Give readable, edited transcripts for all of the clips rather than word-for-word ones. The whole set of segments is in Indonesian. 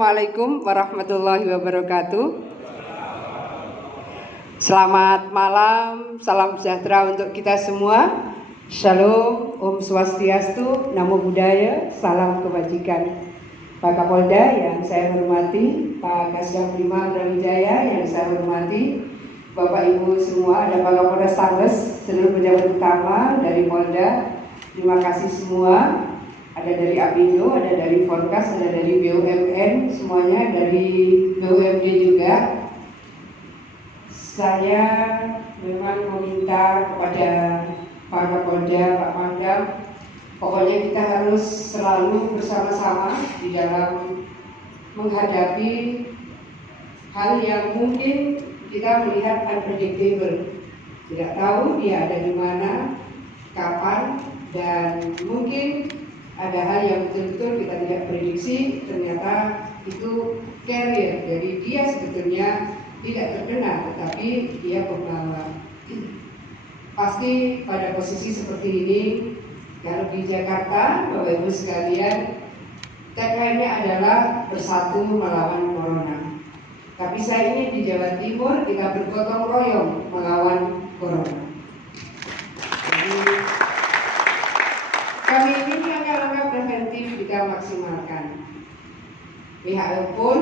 Assalamualaikum warahmatullahi wabarakatuh. Selamat malam, salam sejahtera untuk kita semua. Shalom, Om Swastiastu, Namo Buddhaya, salam kebajikan. Pak Kapolda yang saya hormati, Pak Kasdam 5 Brawijaya yang saya hormati, Bapak Ibu semua, ada Pak Kapolda Stabes, seluruh pejabat utama dari Polda, terima kasih semua. Ada dari Apindo, ada dari Forkas, ada dari BUMN, semuanya dari BUMD juga. Saya memang meminta kepada Pak Kapolda, Pak Pangdam, pokoknya kita harus selalu bersama-sama di dalam menghadapi hal yang mungkin kita melihat unpredictable. Tidak tahu dia ada di mana, kapan, dan mungkin ada hal yang betul-betul kita tidak prediksi, ternyata itu carrier. Jadi dia sebetulnya tidak terkena, tetapi dia pembawa. Pasti pada posisi seperti ini, kalau di Jakarta, Bapak Ibu sekalian, tagline-nya adalah bersatu melawan corona. Tapi saya ingin di Jawa Timur kita bergotong royong melawan corona. Jadi, kami ini langkah-langkah preventif kita maksimalkan. WHO pun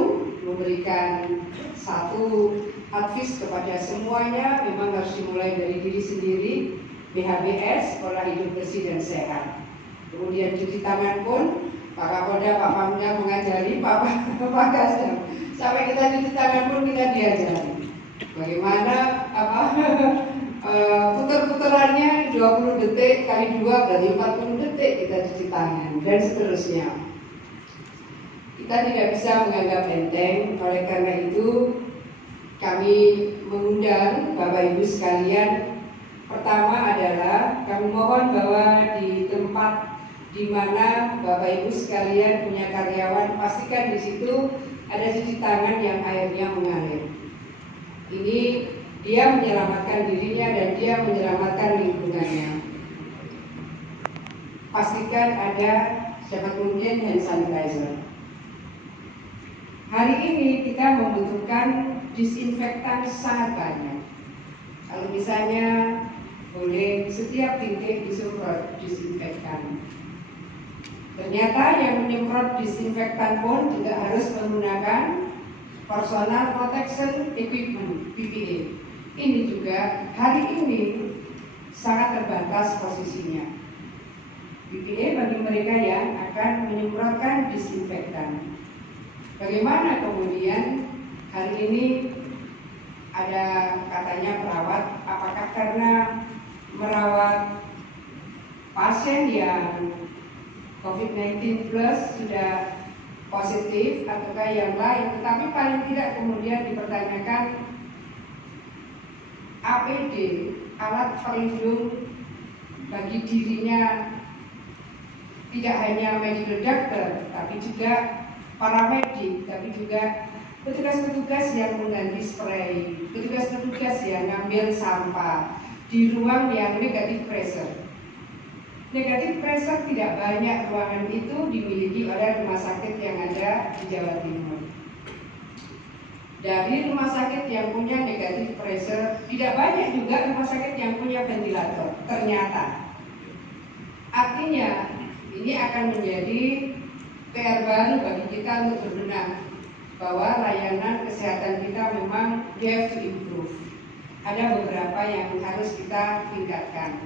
memberikan satu advice kepada semuanya, memang harus dimulai dari diri sendiri. BHBS, pola hidup bersih dan sehat. Kemudian cuci tangan pun Pak Kapolda, Pak Pangdam mengajari, Pak Kasdam. Sampai kita cuci tangan pun kita diajari. Bagaimana putar-putarannya 20 detik kali 2 berarti 40 detik kita cuci tangan dan seterusnya. Kita tidak bisa menganggap enteng, oleh karena itu kami mengundang Bapak Ibu sekalian. Pertama adalah kami mohon bahwa di tempat di mana Bapak Ibu sekalian punya karyawan, pastikan di situ ada cuci tangan yang airnya mengalir. Ini dia menyelamatkan dirinya dan dia menyelamatkan lingkungannya. Pastikan ada dapat mungkin hand sanitizer. Hari ini kita membutuhkan disinfektan sangat banyak. Kalau misalnya boleh setiap titik disemprot disinfektan. Ternyata yang menyemprot disinfektan pun juga harus menggunakan personal protection equipment (PPE). Ini juga hari ini sangat terbatas posisinya. PPE bagi mereka yang akan menyemprotkan disinfektan. Bagaimana kemudian hari ini ada katanya perawat, apakah karena merawat pasien yang COVID-19 plus sudah positif ataukah yang lain, tetapi paling tidak kemudian dipertanyakan APD, alat pelindung bagi dirinya tidak hanya medical doctor, tapi juga paramedik, tapi juga petugas-petugas yang mengganti spray, petugas-petugas yang ngambil sampah di ruang yang negatif pressure. Negatif pressure tidak banyak ruangan itu dimiliki oleh rumah sakit yang ada di Jawa Timur. Dari rumah sakit yang punya negatif pressure, tidak banyak juga rumah sakit yang punya ventilator. Ternyata, artinya ini akan menjadi PR baru bagi kita untuk berbenah bahwa layanan kesehatan kita memang have to improve. Ada beberapa yang harus kita tingkatkan.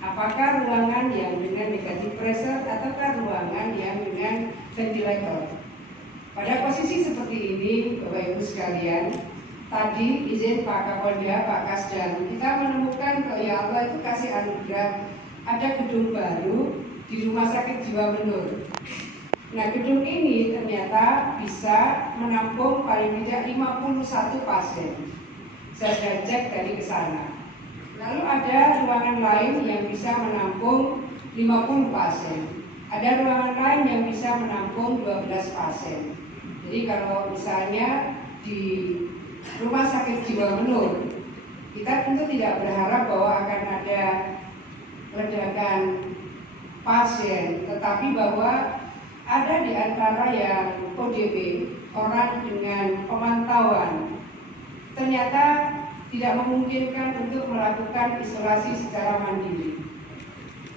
Apakah ruangan yang dengan negatif pressure ataukah ruangan yang dengan ventilator? Pada posisi seperti ini, Bapak Ibu sekalian, tadi izin Pak Kapolda, Pak Kasdam, kita menemukan kalau ya Allah itu kasih anugerah, ada gedung baru di Rumah Sakit Jiwa Menur. Nah, gedung ini ternyata bisa menampung paling tidak 51 pasien. Saya sudah cek tadi ke sana. Lalu ada ruangan lain yang bisa menampung 50 pasien. Ada ruangan lain yang bisa menampung 12 pasien. Jadi kalau misalnya di Rumah Sakit Jiwa Menur, kita tentu tidak berharap bahwa akan ada ledakan pasien, tetapi bahwa ada di antara yang ODP, orang dengan pemantauan, ternyata tidak memungkinkan untuk melakukan isolasi secara mandiri.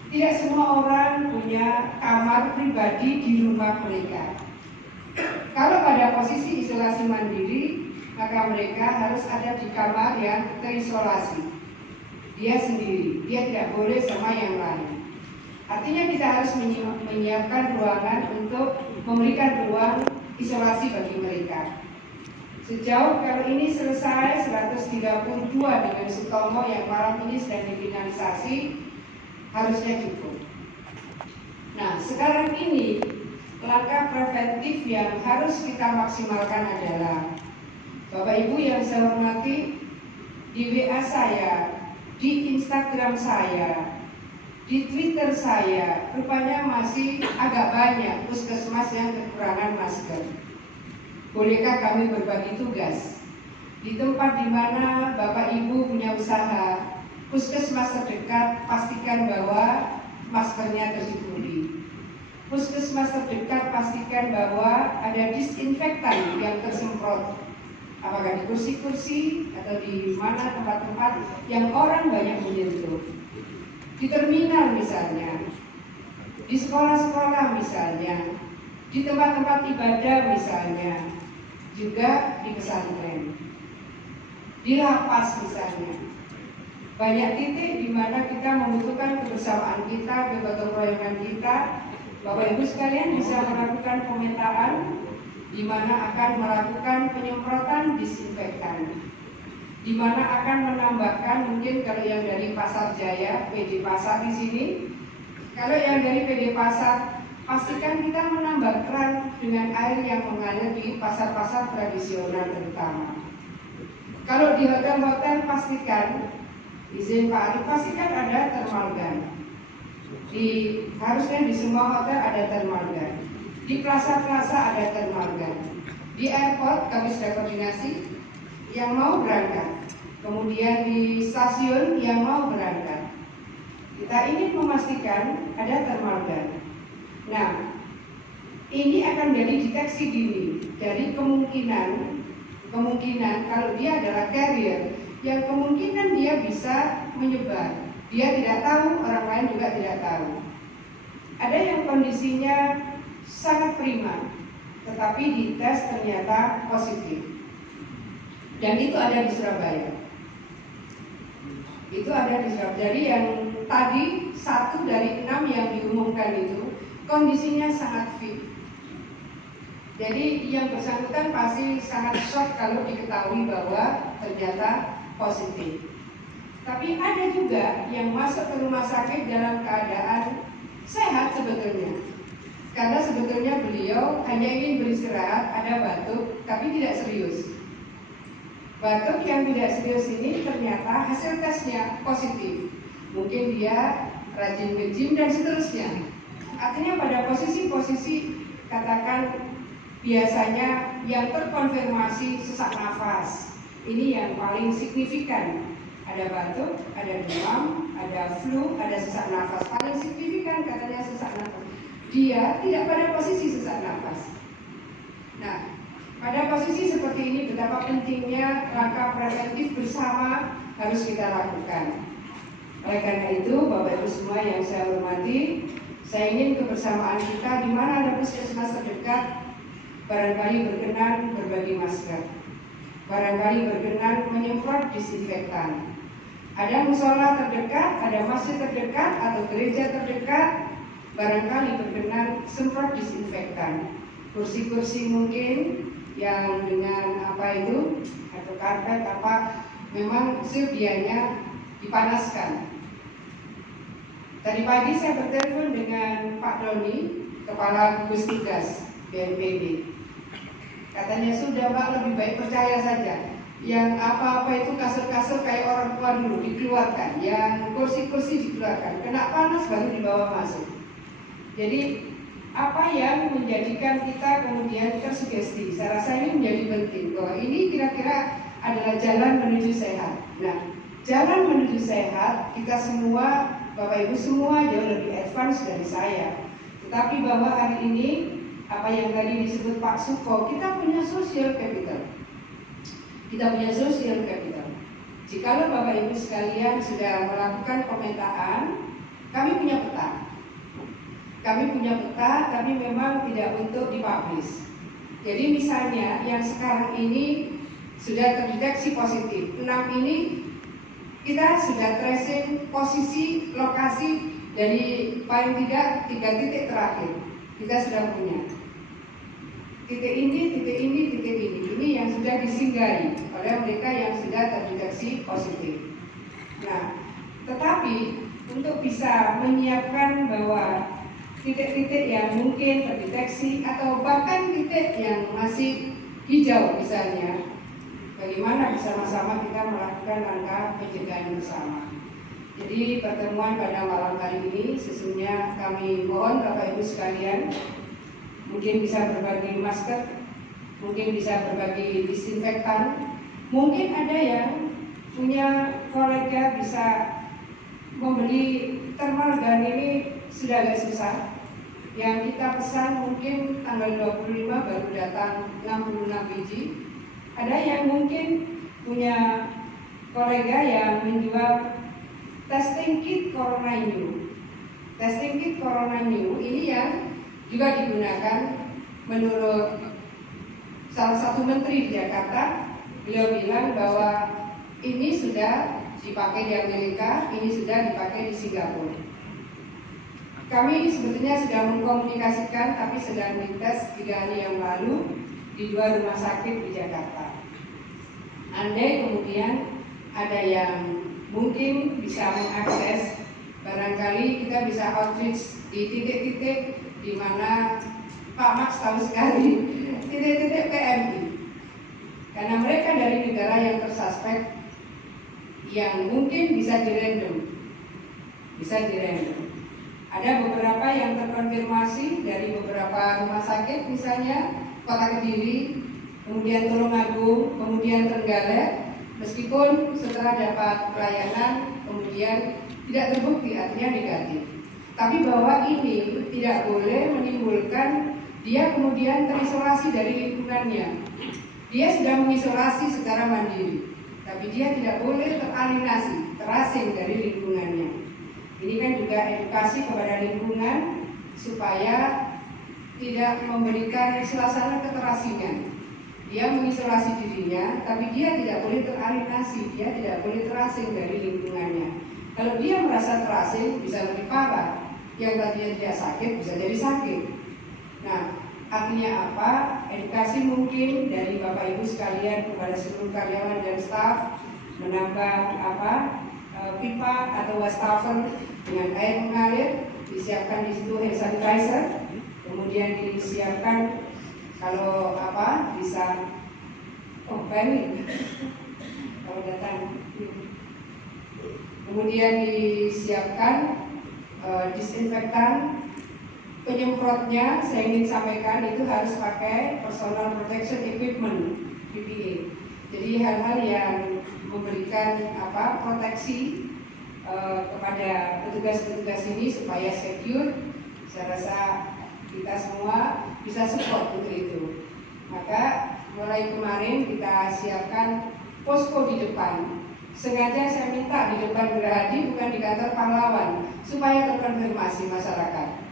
Tidak semua orang punya kamar pribadi di rumah mereka. Kalau pada posisi isolasi mandiri, maka mereka harus ada di kamar yang terisolasi. Dia sendiri, dia tidak boleh sama yang lain. Artinya kita harus menyiapkan ruangan untuk memberikan ruang isolasi bagi mereka. Sejauh kalau ini selesai 132 dengan Sutomo yang malam ini sedang difinalisasi, harusnya cukup. Nah, sekarang ini langkah preventif yang harus kita maksimalkan adalah, Bapak Ibu yang saya hormati, di WA saya, di Instagram saya, di Twitter saya, rupanya masih agak banyak puskesmas yang kekurangan masker. Bolehkah kami berbagi tugas? Di tempat di mana Bapak Ibu punya usaha, puskesmas terdekat pastikan bahwa maskernya tercukupi. Puskesmas terdekat pastikan bahwa ada disinfektan yang tersemprot. Apakah di kursi-kursi atau di mana tempat-tempat yang orang banyak menyentuh. Di terminal misalnya, di sekolah-sekolah misalnya, di tempat-tempat ibadah misalnya, juga di pesantren, di lapas misalnya. Banyak titik di mana kita membutuhkan kebersamaan kita, kegotong royongan kita. Bapak Ibu sekalian bisa melakukan pemetaan di mana akan melakukan penyemprotan disinfektan, di mana akan menambahkan mungkin kalau yang dari Pasar Jaya, PD Pasar di sini, kalau yang dari PD Pasar pastikan kita menambah keran dengan air yang mengalir di pasar-pasar tradisional terutama. Kalau di hotel-hotel pastikan, izin Pak Arif, pastikan ada thermal gun. Harusnya di semua hotel ada thermal gun. Di plaza-plaza ada thermal gun. Di airport kami sudah koordinasi yang mau berangkat. Kemudian di stasiun yang mau berangkat. Kita ingin memastikan ada thermal gun. Nah, ini akan jadi deteksi dini dari kemungkinan kalau dia adalah carrier yang kemungkinan dia bisa menyebar. Dia tidak tahu, orang lain juga tidak tahu. Ada yang kondisinya sangat prima, tetapi dites ternyata positif. Dan itu ada di Surabaya. Itu ada di Surabaya. Jadi yang tadi 1 dari 6 yang diumumkan itu kondisinya sangat fit. Jadi yang bersangkutan pasti sangat shock kalau diketahui bahwa ternyata positif. Tapi ada juga yang masuk ke rumah sakit dalam keadaan sehat sebetulnya. Karena sebetulnya beliau hanya ingin beristirahat, ada batuk, tapi tidak serius. Batuk yang tidak serius ini ternyata hasil tesnya positif. Mungkin dia rajin nge-gym dan seterusnya. Artinya pada posisi-posisi katakan biasanya yang terkonfirmasi sesak nafas. Ini yang paling signifikan. Ada batuk, ada demam, ada flu, ada sesak nafas. Paling signifikan katanya sesak nafas. Dia tidak pada posisi sesak nafas. Nah, pada posisi seperti ini betapa pentingnya langkah preventif bersama harus kita lakukan. Oleh karena itu, Bapak Ibu semua yang saya hormati, saya ingin kebersamaan kita di mana ada puskesmas terdekat, barangkali berkenan berbagi masker, barangkali berkenan menyemprot disinfektan. Ada musola terdekat, ada masjid terdekat atau gereja terdekat, barangkali berkenan semprot disinfektan. Kursi-kursi mungkin yang dengan apa itu atau karpet apa memang sedianya dipanaskan. Tadi pagi saya bertelepon dengan Pak Doni, Kepala Gugus Tugas BNPB. Katanya sudah Pak, lebih baik percaya saja. Yang apa-apa itu kasur-kasur kayak orang tua dulu dikeluarkan, yang kursi-kursi dikeluarkan, kena panas baru dibawa masuk. Jadi apa yang menjadikan kita kemudian tersugesti, saya rasa ini menjadi penting bahwa ini kira-kira adalah jalan menuju sehat. Nah, jalan menuju sehat kita semua, Bapak Ibu semua jauh lebih advance dari saya. Tetapi bahwa hari ini apa yang tadi disebut Pak Suko, kita punya social capital. Kita punya social capital. Jikalau Bapak Ibu sekalian sudah melakukan pemetaan, kami punya peta. Kami punya peta, tapi memang tidak untuk dipublish. Jadi misalnya yang sekarang ini sudah terdeteksi positif, 6 ini kita sudah tracing posisi lokasi dari paling tidak 3 titik terakhir. Kita sudah punya titik ini, titik ini, titik ini. Ini yang sudah disinggahi oleh mereka yang sudah terdeteksi positif. Nah, tetapi untuk bisa menyiapkan bahwa titik-titik yang mungkin terdeteksi atau bahkan titik yang masih hijau misalnya, bagaimana bersama-sama kita melakukan langkah pencegahan bersama. Jadi pertemuan pada malam hari ini sesungguhnya kami mohon Bapak Ibu sekalian mungkin bisa berbagi masker, mungkin bisa berbagi disinfektan, mungkin ada yang punya kolega bisa membeli thermal gun, ini sudah agak susah. Yang kita pesan mungkin tanggal 25 baru datang 66 biji. Ada yang mungkin punya kolega yang menjual testing kit Corona New. Testing kit Corona New ini yang juga digunakan menurut salah satu menteri di Jakarta. Beliau bilang bahwa ini sudah dipakai di Amerika, ini sudah dipakai di Singapura. Kami sebetulnya sudah mengkomunikasikan, tapi sedang dites 3 hari yang lalu di 2 rumah sakit di Jakarta. Andai kemudian ada yang mungkin bisa mengakses, barangkali kita bisa outreach di titik-titik di mana Pak Max tahu sekali, titik-titik PMI. Karena mereka dari negara yang tersuspek, yang mungkin bisa dirandom. Ada beberapa yang terkonfirmasi dari beberapa rumah sakit, misalnya Kota Kediri, kemudian Tulungagung, kemudian Trenggalek, meskipun setelah dapat pelayanan kemudian tidak terbukti, artinya negatif. Tapi bahwa ini tidak boleh menimbulkan dia kemudian terisolasi dari lingkungannya. Dia sudah mengisolasi secara mandiri, tapi dia tidak boleh teralinasi, terasing dari lingkungannya. Ini kan juga edukasi kepada lingkungan supaya tidak memberikan suasana keterasingan. Dia mengisolasi dirinya, tapi dia tidak boleh teralinasi, dia tidak boleh terasing dari lingkungannya. Kalau dia merasa terasing, bisa lebih parah. Yang tadinya tidak sakit, bisa jadi sakit. Nah, artinya apa? Edukasi mungkin dari Bapak Ibu sekalian kepada seluruh karyawan dan staf, menambah pipa atau wastafel dengan air mengalir, disiapkan di situ hand sanitizer, kemudian disiapkan kalau bisa pembalut kalau datang, kemudian disiapkan disinfektan. Penyemprotnya saya ingin sampaikan itu harus pakai personal protection equipment PPE. Jadi hal-hal yang memberikan proteksi kepada petugas-petugas ini supaya secure. Saya rasa kita semua bisa support untuk itu. Maka mulai kemarin kita siapkan posko di depan. Sengaja saya minta di depan Gerahadi, bukan di kantor pahlawan, supaya terkonfirmasi masyarakat.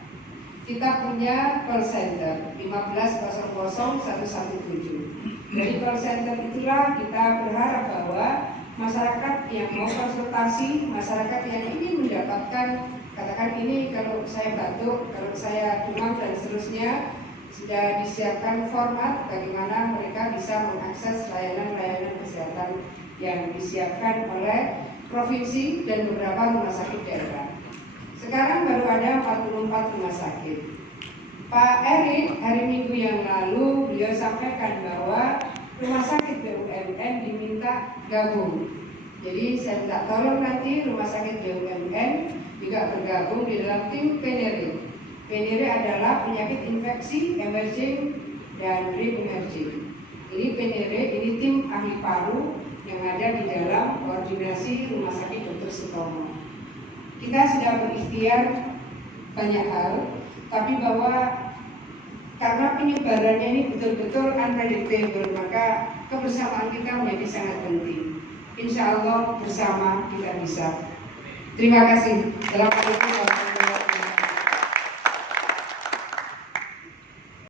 Kita punya call center 1500 117. Dari call center itulah kita berharap bahwa masyarakat yang mau konsultasi, masyarakat yang ingin mendapatkan, katakan ini kalau saya batuk, kalau saya demam dan seterusnya, sudah disiapkan format bagaimana mereka bisa mengakses layanan-layanan kesehatan yang disiapkan oleh provinsi dan beberapa rumah sakit daerah. Sekarang baru ada 44 rumah sakit. Pak Erik hari Minggu yang lalu beliau sampaikan bahwa rumah sakit BUMN diminta gabung. Jadi saya minta tolong nanti rumah sakit BUMN juga bergabung di dalam tim PNRI. PNRI adalah penyakit infeksi, emerging, dan re-emerging. Ini PNRI, ini tim ahli paru yang ada di dalam koordinasi Rumah Sakit Dr. Sutomo. Kita sudah berikhtiar banyak hal, tapi bahwa karena penyebarannya ini betul-betul unpredictable, maka kebersamaan kita menjadi sangat penting. Insya Allah bersama kita bisa. Terima kasih. Assalamualaikum warahmatullahi wabarakatuh.